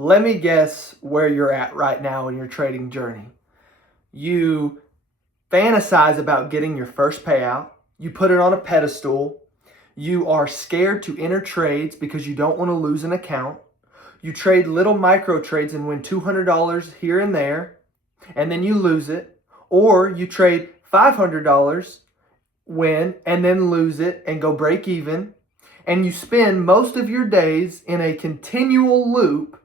let me guess where you're at right now in your trading journey. You fantasize about getting your first payout. You put it on a pedestal. You are scared to enter trades because you don't want to lose an account. You trade little micro trades and win $200 here and there, and then you lose it. Or you trade $500, win, and then lose it and go break even. And you spend most of your days in a continual loop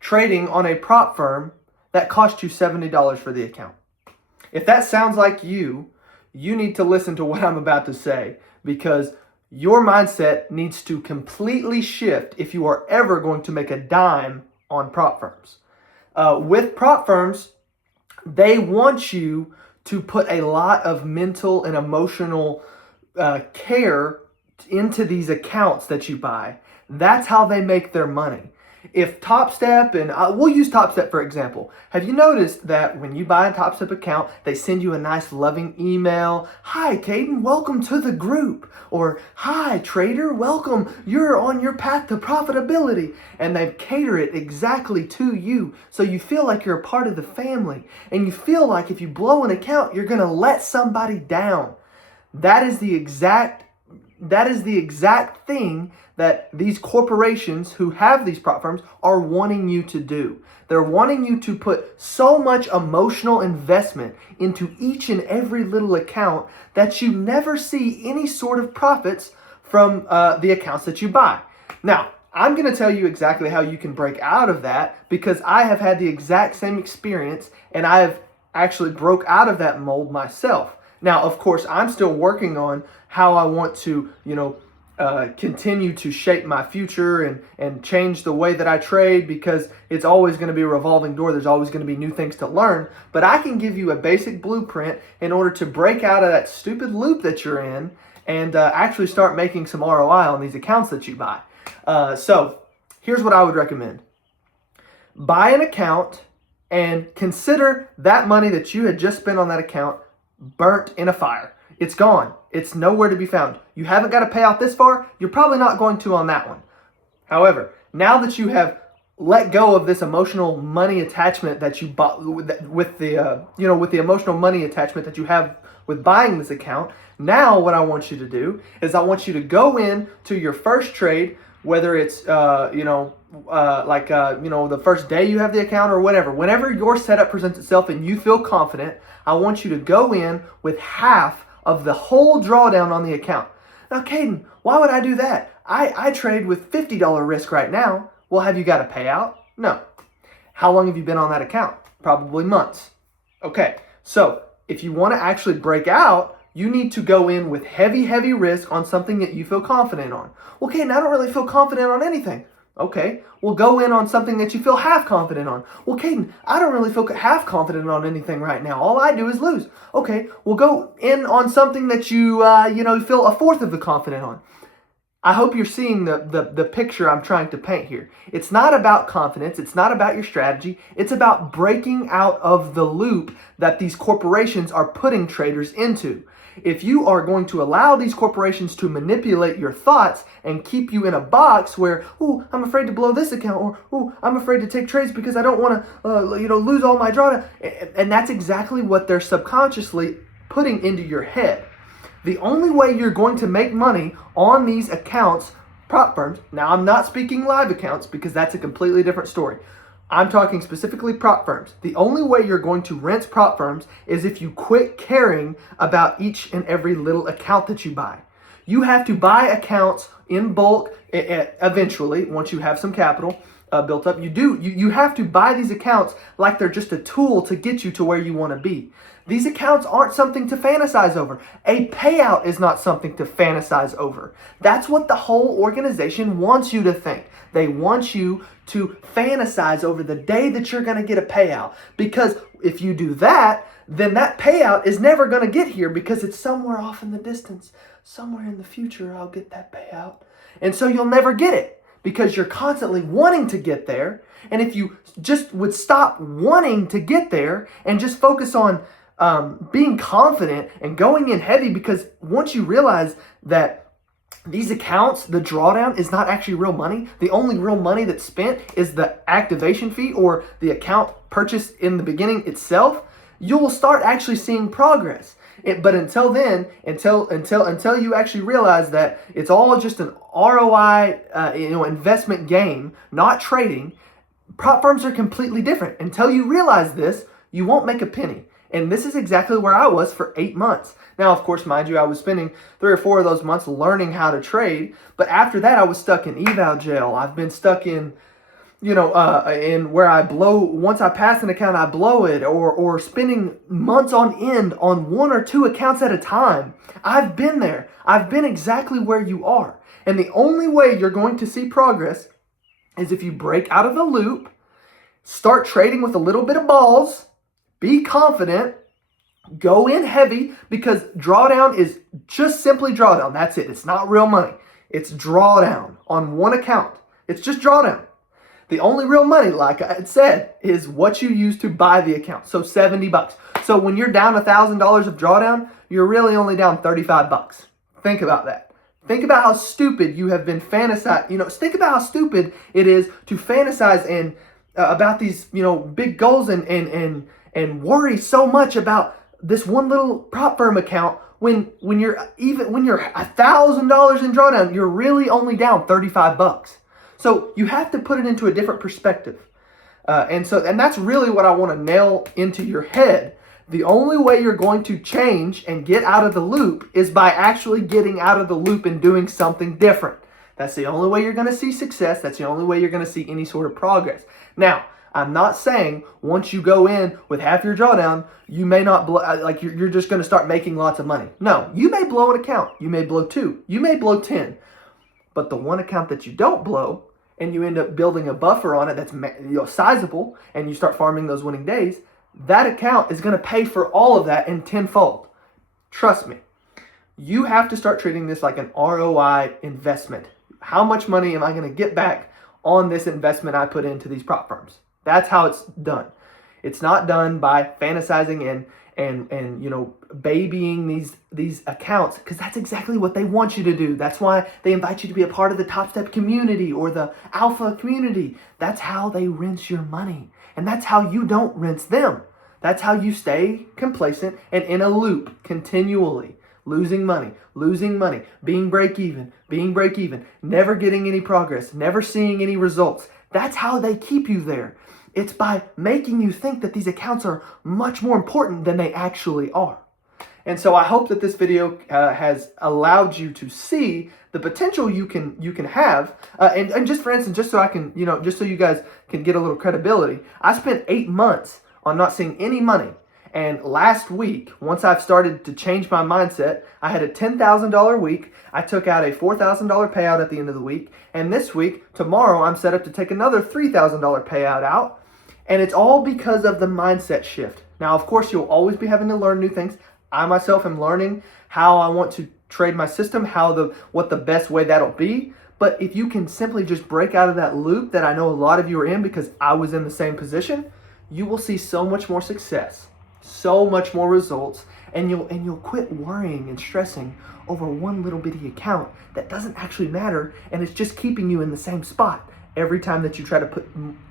trading on a prop firm that cost you $70 for the account. If that sounds like you need to listen to what I'm about to say, because your mindset needs to completely shift if you are ever going to make a dime on prop firms. With prop firms, they want you to put a lot of mental and emotional care into these accounts that you buy. That's how they make their money. If TopStep, and we'll use TopStep for example. Have you noticed that when you buy a TopStep account, they send you a nice loving email? Hi, Caden, welcome to the group. Or, hi, trader, welcome. You're on your path to profitability. And they cater it exactly to you. So you feel like you're a part of the family. And you feel like if you blow an account, you're going to let somebody down. That is the exact thing that these corporations who have these prop firms are wanting you to do. They're wanting you to put so much emotional investment into each and every little account that you never see any sort of profits from the accounts that you buy. Now, I'm going to tell you exactly how you can break out of that, because I have had the exact same experience and I have actually broke out of that mold myself. Now, of course, I'm still working on how I want to, continue to shape my future and change the way that I trade, because it's always going to be a revolving door. There's always going to be new things to learn. But I can give you a basic blueprint in order to break out of that stupid loop that you're in and actually start making some ROI on these accounts that you buy. So here's what I would recommend. Buy an account and consider that money that you had just spent on that account burnt in a fire. It's gone. It's nowhere to be found. You haven't got to pay out this far. You're probably not going to on that one. However, now that you have let go of this emotional money attachment that you bought with the emotional money attachment that you have with buying this account, now what I want you to do is I want you to go in to your first trade, whether it's the first day you have the account or whatever. Whenever your setup presents itself and you feel confident, I want you to go in with half of the whole drawdown on the account. Now, Caden, why would I do that? I trade with $50 risk right now. Well, have you got a payout? No. How long have you been on that account? Probably months. Okay, so if you want to actually break out, you need to go in with heavy risk on something that you feel confident on. Well, Caden, I don't really feel confident on anything. Okay, well, go in on something that you feel half confident on. Well, Caden, I don't really feel half confident on anything right now. All I do is lose. Okay, well, go in on something that you feel a fourth of the confident on. I hope you're seeing the picture I'm trying to paint here. It's not about confidence. It's not about your strategy. It's about breaking out of the loop that these corporations are putting traders into. If you are going to allow these corporations to manipulate your thoughts and keep you in a box where, I'm afraid to blow this account, or I'm afraid to take trades because I don't want to, lose all my drawdown, and that's exactly what they're subconsciously putting into your head. The only way you're going to make money on these accounts, prop firms, now I'm not speaking live accounts because that's a completely different story. I'm talking specifically prop firms. The only way you're going to rinse prop firms is if you quit caring about each and every little account that you buy. You have to buy accounts in bulk eventually, once you have some capital built up. You have to buy these accounts like they're just a tool to get you to where you want to be. These accounts aren't something to fantasize over. A payout is not something to fantasize over. That's what the whole organization wants you to think. They want you to fantasize over the day that you're going to get a payout. Because if you do that, then that payout is never going to get here because it's somewhere off in the distance. Somewhere in the future, I'll get that payout. And so you'll never get it because you're constantly wanting to get there. And if you just would stop wanting to get there and just focus on being confident and going in heavy, because once you realize that these accounts, the drawdown is not actually real money. The only real money that's spent is the activation fee or the account purchase in the beginning itself. You will start actually seeing progress. But until then, until you actually realize that it's all just an ROI, investment game, not trading, prop firms are completely different. Until you realize this, you won't make a penny. And this is exactly where I was for 8 months. Now, of course, mind you, I was spending 3 or 4 of those months learning how to trade. But after that, I was stuck in eval jail. I've been stuck in, in where I blow, once I pass an account, I blow it, or spending months on end on 1 or 2 accounts at a time. I've been there. I've been exactly where you are. And the only way you're going to see progress is if you break out of the loop, start trading with a little bit of balls, be confident, go in heavy, because drawdown is just simply drawdown. That's it. It's not real money. It's drawdown on one account. It's just drawdown. The only real money, like I had said, is what you use to buy the account. So $70. So when you're down $1,000 of drawdown, you're really only down $35. Think about that. Think about how stupid you have been fantasizing. Think about how stupid it is to fantasize and about these, big goals and worry so much about this one little prop firm account when you're $1,000 in drawdown, you're really only down $35. So you have to put it into a different perspective. And that's really what I want to nail into your head. The only way you're going to change and get out of the loop is by actually getting out of the loop and doing something different. That's the only way you're going to see success. That's the only way you're going to see any sort of progress. Now, I'm not saying once you go in with half your drawdown, you may not blow, you're just going to start making lots of money. No, you may blow an account. You may blow 2. You may blow 10. But the one account that you don't blow, and you end up building a buffer on it that's sizable, and you start farming those winning days, that account is going to pay for all of that in tenfold. Trust me. You have to start treating this like an ROI investment. How much money am I going to get back on this investment I put into these prop firms? That's how it's done. It's not done by fantasizing and babying these accounts, because that's exactly what they want you to do. That's why they invite you to be a part of the Top Step community or the Alpha community. That's how they rinse your money, and that's how you don't rinse them. That's how you stay complacent and in a loop continually, losing money, being break even, never getting any progress, never seeing any results. That's how they keep you there. It's by making you think that these accounts are much more important than they actually are. And so I hope that this video has allowed you to see the potential you can have. And just for instance, just so I can, just so you guys can get a little credibility, I spent 8 months on not seeing any money. And last week, once I've started to change my mindset, I had a $10,000 week. I took out a $4,000 payout at the end of the week. And this week, tomorrow, I'm set up to take another $3,000 payout out. And it's all because of the mindset shift. Now, of course, you'll always be having to learn new things. I myself am learning how I want to trade my system, what the best way that'll be. But if you can simply just break out of that loop that I know a lot of you are in, because I was in the same position, you will see so much more success, so much more results, and you'll quit worrying and stressing over one little bitty account that doesn't actually matter, and it's just keeping you in the same spot every time that you try to put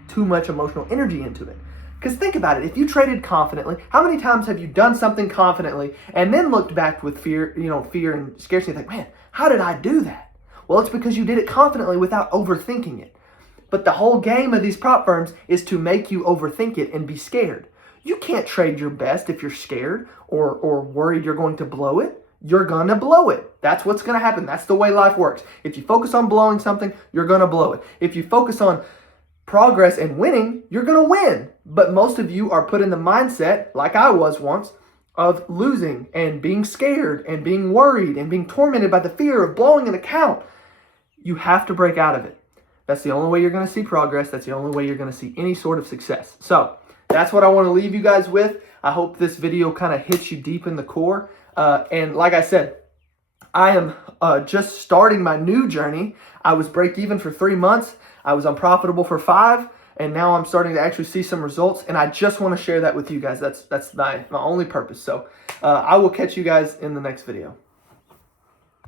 too much emotional energy into it. Because think about it, if you traded confidently, how many times have you done something confidently and then looked back with fear and scarcity, like, man, how did I do that? Well, it's because you did it confidently without overthinking it. But the whole game of these prop firms is to make you overthink it and be scared. You can't trade your best if you're scared or worried you're going to blow it. You're going to blow it. That's what's going to happen. That's the way life works. If you focus on blowing something, you're going to blow it. If you focus on progress and winning, you're going to win. But most of you are put in the mindset, like I was once, of losing and being scared and being worried and being tormented by the fear of blowing an account. You have to break out of it. That's the only way you're going to see progress. That's the only way you're going to see any sort of success. So that's what I want to leave you guys with. I hope this video kind of hits you deep in the core. And like I said, I am just starting my new journey. I was break even for 3 months. I was unprofitable for 5. And now I'm starting to actually see some results. And I just want to share that with you guys. That's my only purpose. So I will catch you guys in the next video.